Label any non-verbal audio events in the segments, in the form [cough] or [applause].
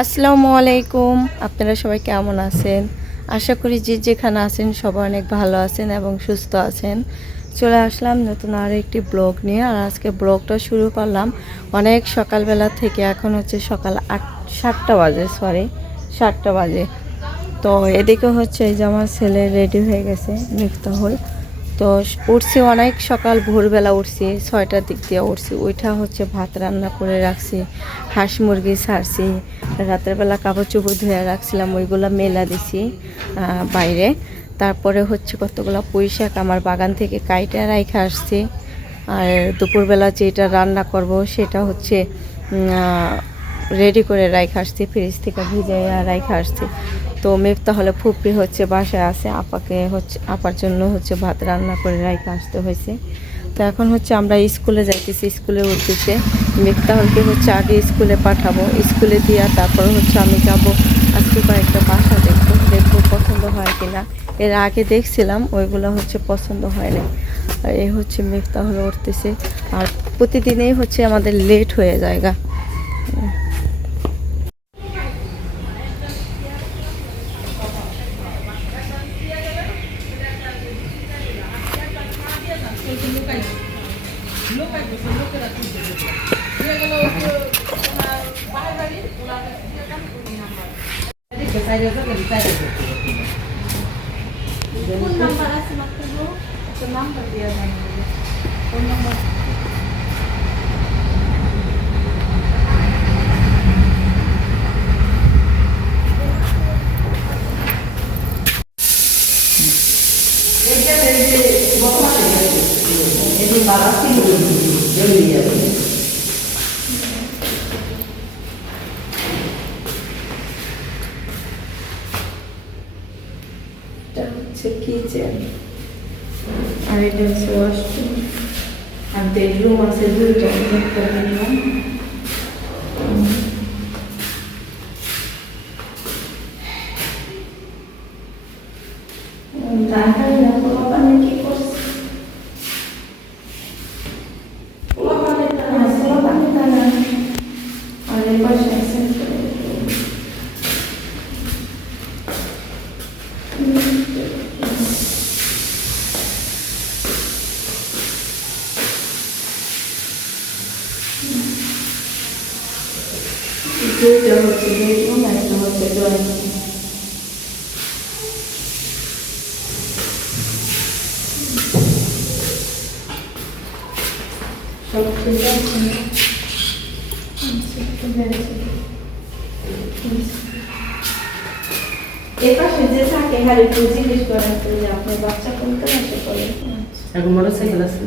আসসালামু আলাইকুম। আপনারা সবাই কেমন আছেন? আশা করি যে যেখানে আছেন সবাই অনেক ভালো আছেন এবং সুস্থ আছেন। চলে আসলাম নতুন আরও একটি ব্লগ নিয়ে। আর আজকে ব্লগটা শুরু করলাম অনেক সকালবেলা থেকে। এখন হচ্ছে সকাল আট, সাতটা বাজে সরি সাতটা বাজে। তো এদিকে হচ্ছে এই যে আমার ছেলে রেডি হয়ে গেছে মিফতাহুল তো উঠছি অনেক সকাল, ভোরবেলা উঠছি, ছয়টার দিক দিয়ে উঠছি। ওইটা হচ্ছে ভাত রান্না করে রাখছি, হাঁস মুরগি ছাড়ছি, রাতের বেলা কাপড় চোপড় ধুয়ে রাখছিলাম, ওইগুলো মেলা দিছি বাইরে। তারপরে হচ্ছে কতগুলো পুঁই শাক আমার বাগান থেকে কাইটা রাইখা আসছি। আর দুপুরবেলা যেটা রান্না করব সেটা হচ্ছে রেডি করে রাইখা আসছি ফ্রিজ থেকে ভিজে রাইখা আসছি। তো মেফতা হলে ফুপি হচ্ছে, বাসায় আছে, আপাকে হচ্ছে, আপার জন্য হচ্ছে ভাত রান্না করে রাইখা আসতে হয়েছে। তো এখন হচ্ছে আমরা স্কুলে যাইতেছি, স্কুলে উঠতেছে। মেফতা হলকে হচ্ছে আগে স্কুলে পাঠাবো। স্কুলে দিয়া তারপর হচ্ছে আমি যাব আজকে কয়েকটা বাসা দেখব দেখব পছন্দ হয় কিনা। এর আগে দেখছিলাম, ওইগুলো হচ্ছে পছন্দ হয় না আর এই হচ্ছে মেঘতা হলে উঠতেছে। আর প্রতিদিনেই হচ্ছে আমাদের লেট হয়ে যায় গা। এটা হচ্ছে কিচেন আর এটা হচ্ছে ওয়াশরুম আর বেডরুম আছে দুইটা একটা বেডরুম ঢাকায় না পোলাপানে কি করছে পোলাপানে তারা পোলাপানে তারা আর এই পাশে আছে দুইটা হচ্ছে বেডরুম একটা হচ্ছে ড্রয়িং রুম সব ঠিক আছে না? আচ্ছা, ঠিক আছে। এপাশে যে থাকে হ্যাঁ একটু জিজ্ঞেস করেন তো যে আপনার বাচ্চা কোনটা আসে করে এখন মোটরসাইকেল আছে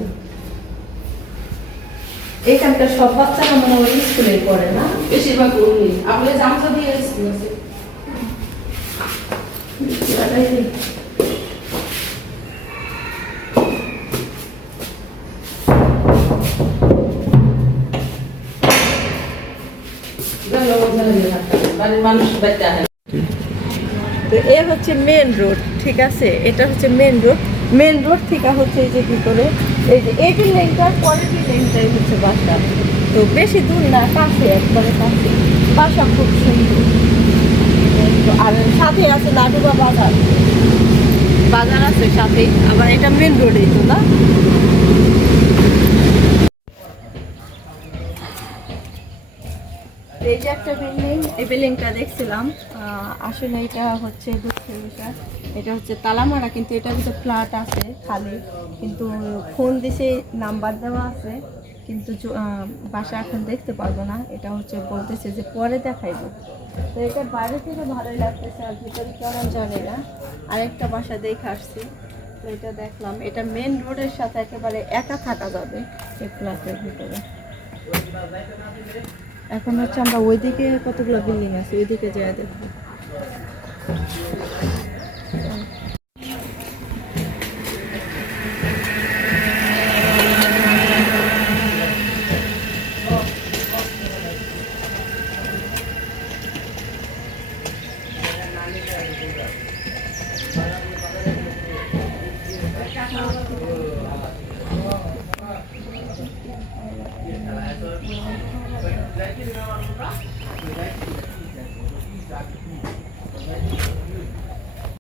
এখানকার সব বাচ্চারা মনে হয় স্কুলে পড়ে না? বেশিরভাগ আপনি জামসা দিয়ে স্কুল আছে আসে তো এ হচ্ছে মেন রোড ঠিক আছে? এটা হচ্ছে মেন রোড মেন রোড থেকে হচ্ছে এই যে কি করে, এই যে এই বিল্ডিংটার পরের বিল্ডিংটাই হচ্ছে বাসা। তো বেশি দূর না কাছে একবারে কাছে বাসা খুব সুন্দর। আর সাথে আছে লাডুবা বাজার। বাজার আছে সাথে, আবার এটা মেন রোডেই তো না এই যে একটা বিল্ডিং এই বিল্ডিংটা দেখছিলাম আসলে এটা হচ্ছে এটা হচ্ছে তালামারা কিন্তু এটা কিন্তু ফ্ল্যাট আছে খালি। কিন্তু ফোন দিছে, নাম্বার দেওয়া আছে, কিন্তু বাসা এখন দেখতে পারব না। এটা হচ্ছে বলতেছে যে পরে দেখাইবো। তো এটা বাইরে থেকে ভালোই লাগতেছে, আর ভিতরে কেমন জানি না। আরেকটা বাসা দেখে আসছি, তো এটা দেখলাম। এটা মেন রোডের সাথে একেবারে একা থাকা যাবে এই ফ্ল্যাটের ভিতরে। এখন হচ্ছে আমরা ওইদিকে কতগুলো বিল্ডিং আছে? ওইদিকে যাই দেখব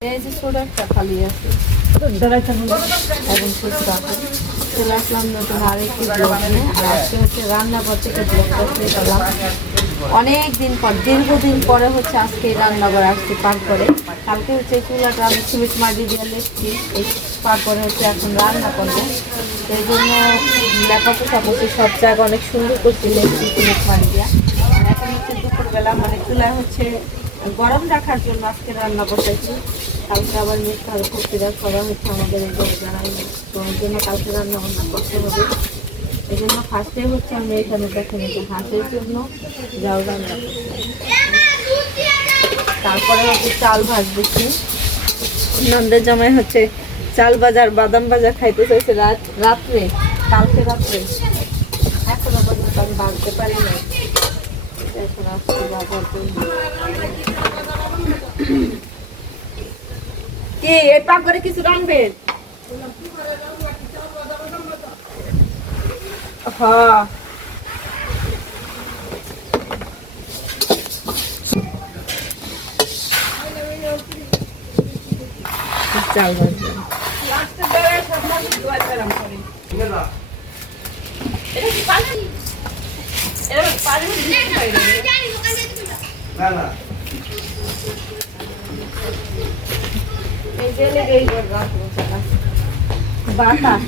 এই যে খালি আছে। সুস্থ আসলাম নতুন আর আজকে হচ্ছে রান্নাঘর অনেক দিন পর, দীর্ঘদিন পরে হচ্ছে আজকে রান্নাঘর আসছি পার করে। কালকে হচ্ছে চুলাটা আমি সিমেন্ট মাটি দিয়ে লেখছি পার করে হচ্ছে এখন রান্না করব। এই জন্য লেখা পোষা করছি, সব জায়গা অনেক সুন্দর করছি লেখছি সিমেন্ট মাটি দিয়ে। এখন হচ্ছে দুপুরবেলা মানে চুলায় হচ্ছে গরম রাখার জন্য আজকে রান্না বসাইছি কালকে আবার মিথ্যা কুর্তিরা করা হচ্ছে আমাদের এই জানাই তো ওই জন্য কালকে রান্না বান্না করতে হবে। এই জন্য ফার্স্টে হচ্ছে আমি এখানে দেখেন যে হাঁসের জন্য যাও রান্না তারপরে হচ্ছে চাল ভাজতেছি নন্দের জামাই হচ্ছে চাল বাজার বাদাম বাজার খাইতে চাইছে রাত রাত্রে, কালকে রাত্রে। এখনও পর্যন্ত আমি ভাজতে পারি না এখন আসছি বাজার কি এই পাক করে কিছু রাখবেন হ্যাঁ চাল ভাজবেন এই যে লেগেই রাখব বাতাস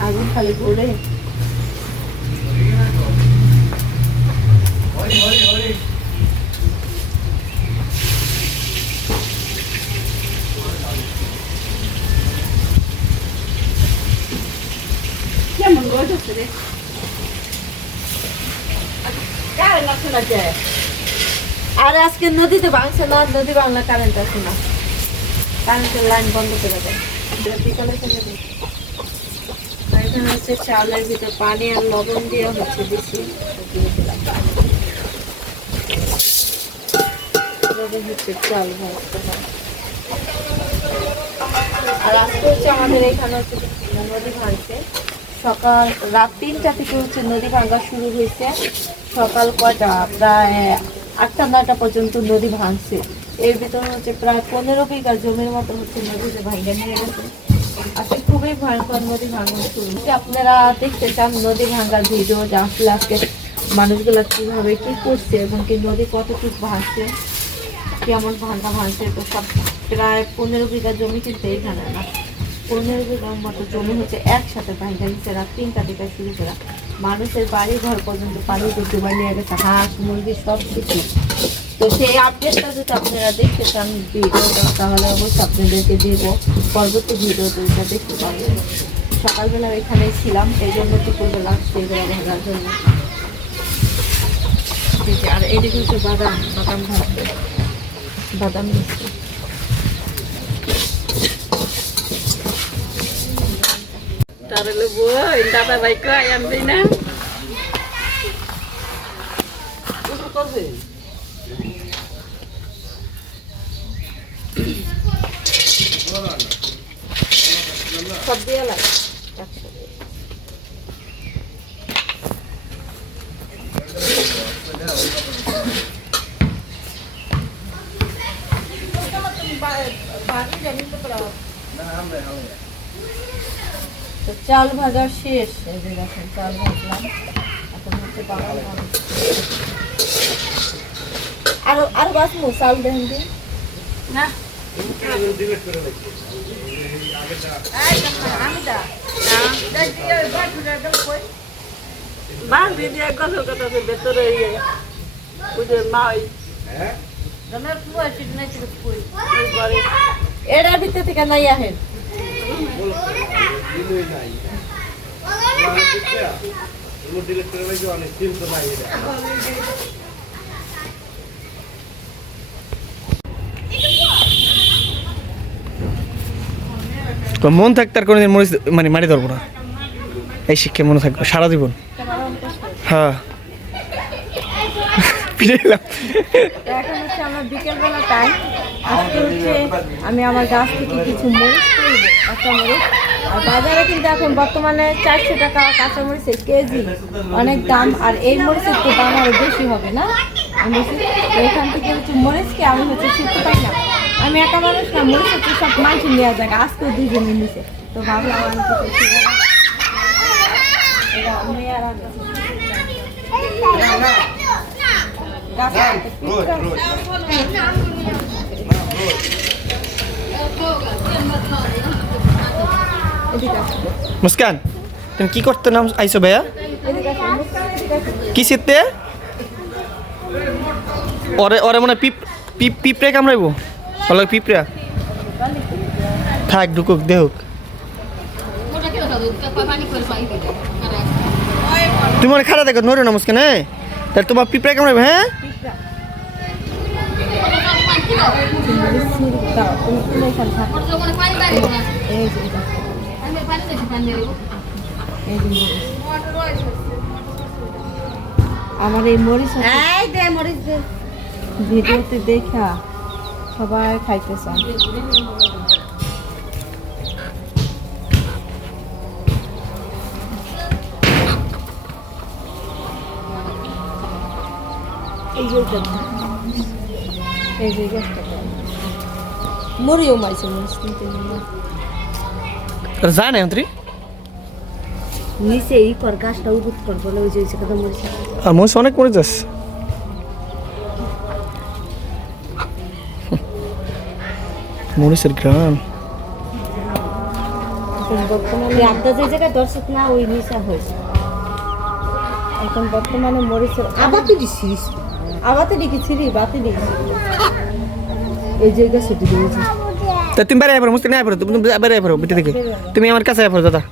আগুন খালি ঘুরে কেমন রোজ হচ্ছে রে কারেন্ট আছে না যে আর আজকে নদীতে ভাঙছে, না, নদী বাংলা কারেন্ট আছে না। কারেন্টের লাইন বন্ধ করে দেয়। বিকালে এখানে হচ্ছে চাউলের ভিতর পানি আর লবণ দিয়ে হচ্ছে দিছি। দিয়ে হচ্ছে চাল ভাজতে আর আজকে হচ্ছে আমাদের এখানে হচ্ছে নদী ভাঙছে। সকাল রাত তিনটা থেকে হচ্ছে নদী ভাঙা শুরু হয়েছে। সকাল কয়টা? প্রায় আটটা নয়টা পর্যন্ত নদী ভাঙছে। এর ভিতরে হচ্ছে প্রায় পনেরো বিঘা জমির মতো হচ্ছে নদীতে ভাঙে নিয়ে গেছে। আজকে খুবই ভয়ঙ্কর নদী ভাঙা শুরু। আপনারা দেখতে চান নদী ভাঙার ভিডিও, যে আসলে আজকে মানুষগুলা কীভাবে কি করছে এবং কি নদী কতটুকু ভাঙছে, কেমন ভাঙা ভাঙছে, তো সব প্রায় পনেরো বিঘা জমি কিন্তু এখানে না। পনেরো বিঘার মতো জমি হচ্ছে একসাথে ভাঙা নিচ্ছে রাত তিনটা থেকে শুরু করা। মানুষের বাড়ি ঘর পর্যন্ত পানিতে ডুবা নিয়ে গেছে হাঁস, মুরগি সব কিছু। তো সেই আপডেটটা যদি আপনারা দেখতে চান ভিডিওটা, তাহলে অবশ্যই আপনাদেরকে দেব। পরবর্তী ভিডিওতে এটা দেখতে পাবেন। সকালবেলা এখানেই ছিলাম, এই জন্য দুপুরবেলা এগুলো ভাঙার জন্য। আর এদিকে হচ্ছে বাদাম বাদাম ভাজবে বাদাম মিষ্টি। তার বই দাদা ভাই কয় আন দিই না সব দিয়ে লাগে একসাথে। তো চাল ভাজা শেষ। এই যে দেখেন চাল ভাজলাম। এখন হচ্ছে ভাজা। আরও আরও বাসমু চাল দেন দিন না। ইয়ে। মা এটার ভিতর থেকে নাই আহেন মন থাকতে আর কোনোদিন মরিচ মানে মারি ধরবো না। এই শিক্ষা মনে থাকবে, সারা জীবন। হ্যাঁ। [laughs] ফিরে এলাম। এখন হচ্ছে বিকেলবেলা আজকে হচ্ছে আমি আমার গাছ থেকে কিছু মরিচ তুলব কাঁচামরিচ আর বাজারে কিন্তু এখন বর্তমানে চারশো টাকা কাঁচামরিচের কেজি অনেক দাম আর এই মরিচের তো দাম আরও বেশি হবে না তো এখান থেকে হচ্ছে মরিচকে আমি হচ্ছে শিখতে পাই না আমি একা মানুষ না মরিচ হচ্ছে সব মানুষ নেওয়া যায় আজকেও দুজনে নিছে তো ভাবলাম আমি আমি আর আমি। মুস্কান, তুমি কি করতে নাম আইছো ভাইয়া। কি শীতে ওরে ওরে মনে পিপ পিপ, পিঁপড়ে কামড়াইবো? বলো পিঁপড়া। থাক, ঢুকুক দেহুক তুমি মনে খারাপ দেখো, নড়ো না মুস্কান হ্যাঁ তাহলে তোমার পিঁপড়ে কামড়াইবো হ্যাঁ? আমার এই মরিচ ভিডিওতে দেখা। সবাই খাইতে চায় এই। এই যে গাছটা। মরিও মাইছে মরিচ কিন্তু যায় না অন্তরি নিচে ই কর গাছটা উবুত কর বলে ওই যে কথা মরিচ আর মহিষ অনেক মরে যাস। মরিচের গ্রাম। বর্তমানে আড্ডা যে জায়গায় দর্শক না ওই নিচা হয়েছে। এখন বর্তমানে মরিচের আবাতে দিছিস আবাতে দিকেছিলি বাতে দিয়েছি এই দিয়েছি। তা তুমি বেড়ে পড়ো, মুস্কান পড়ো, তুমি বেড়ে পড়ো বিটে দেখে তুমি আমার কাছে পড়ো, দাদা।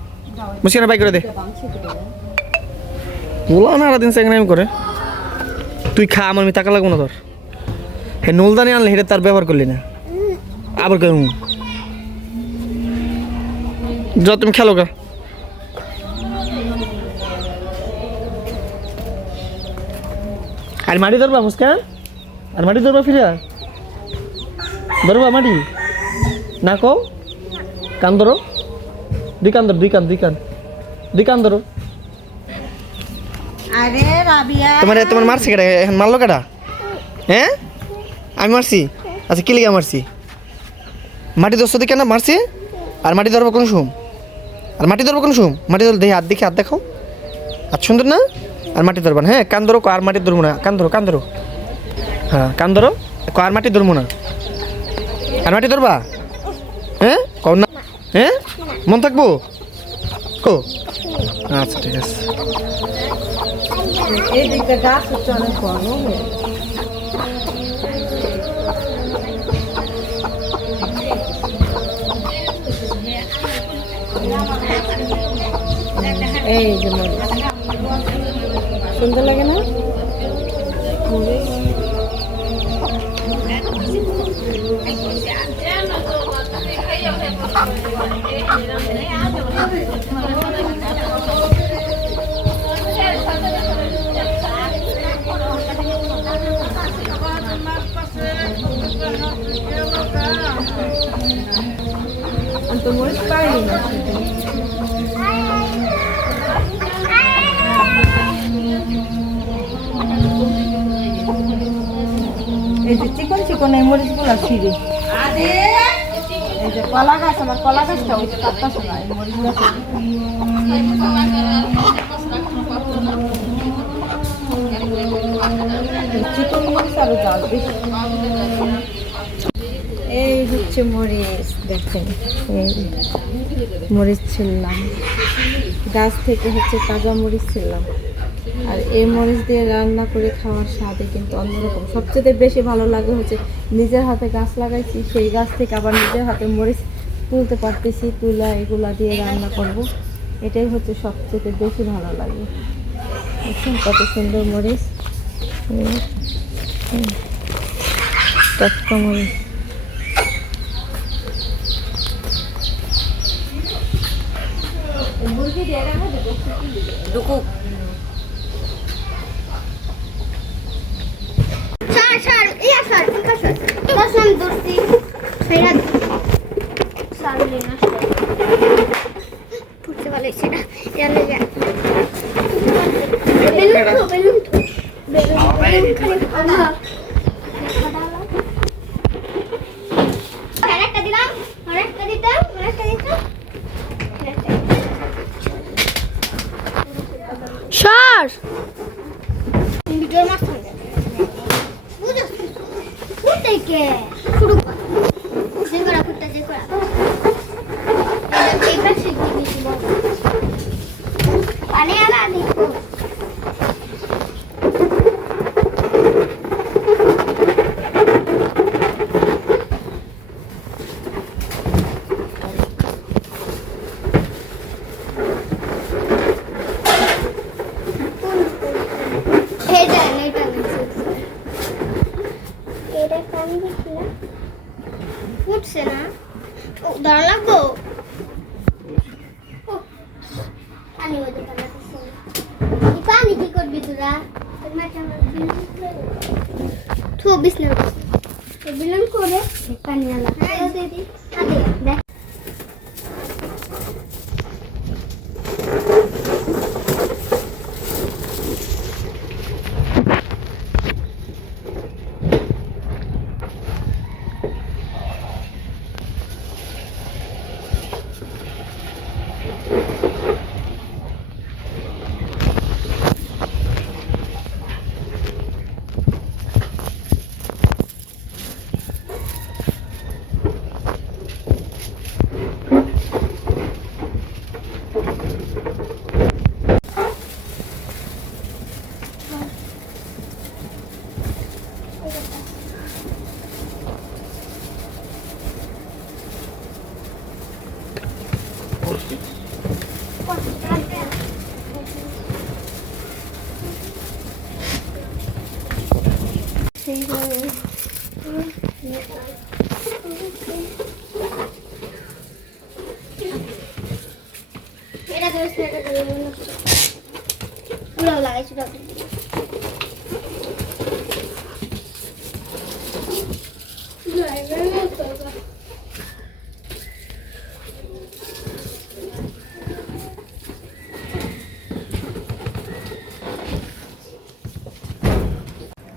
মুস্কান বাই করে দে। বলো না আলাদিন স্যাংরামি করে। তুই খা, আমার আমি টাকা লাগবো না তোর। হে, নলদানি আনলে হেটা তার ব্যবহার করলি না। আবার কেউ যা, তুমি খেলো গা। আর মাটি ধরবা মুস্কান? আর মাটি ধরবা ফিরে? ধরবা মাটি? না কও? কান ধরো। দুই কান ধরো দুই কান দুই কান। দুই কান ধরো। আরে রাবিয়া। তোমার তোমার মারছে কেটা এখন মারলো কেটা হ্যাঁ? আমি মারছি? আচ্ছা কি লিগা মারছি? মাটি দোস্ত দিকে না? মারছি? আর মাটি ধরবো কোন সুম আর মাটি ধরবো কোন সুম মাটি ধর দেখি হাত দেখি হাত দেখাও। আর সুন্দর না? আর মাটি ধরবা হ্যাঁ কান ধরো আর মাটি ধরবো না। কান ধরো হ্যাঁ কান ধরো আর মাটি ধরবো না। আর মাটি ধরবা? হ্যাঁ কও না। হ্যাঁ মন থাকব? কো। আচ্ছা ঠিক আছে। এই হয়ে যে সুন্দর লাগে না? মরিচ আমি তো চিকন চিকন এই ছিঁড়ে। এই কলা গাছ এই মরিচ হচ্ছে মরিচ, দেখেন, এই মরিচ ছিললাম গাছ থেকে হচ্ছে তাজা মরিচ ছিললাম আর এই মরিচ দিয়ে রান্না করে খাওয়ার স্বাদে কিন্তু অন্যরকম। সবচেয়ে বেশি ভালো লাগে হচ্ছে নিজের হাতে গাছ লাগাইছি, সেই গাছ থেকে আবার নিজের হাতে মরিচ তুলতে পারতেছি, তুলা এগুলা দিয়ে রান্না করব। এটাই হচ্ছে সবচেয়ে বেশি ভালো লাগে। দেখছেন কত সুন্দর মরিচ। টাটকা মরিচ। না ফুটতে পারছি না এটা লেগে বেলুন তো বেলুন তো। বেলুন খালি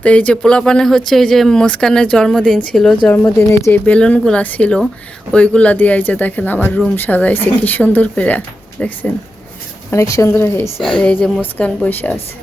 তো এই যে পোলাপানে হচ্ছে এই যে মুস্কানের জন্মদিন ছিল, জন্মদিনে যে বেলুনগুলা ছিল, ওইগুলা দিয়ে যে দেখেন আমার রুম সাজাইছে, কি সুন্দর করে, দেখছেন? অনেক সুন্দর হয়েছে। আর এই যে মুস্কান বসে আছে।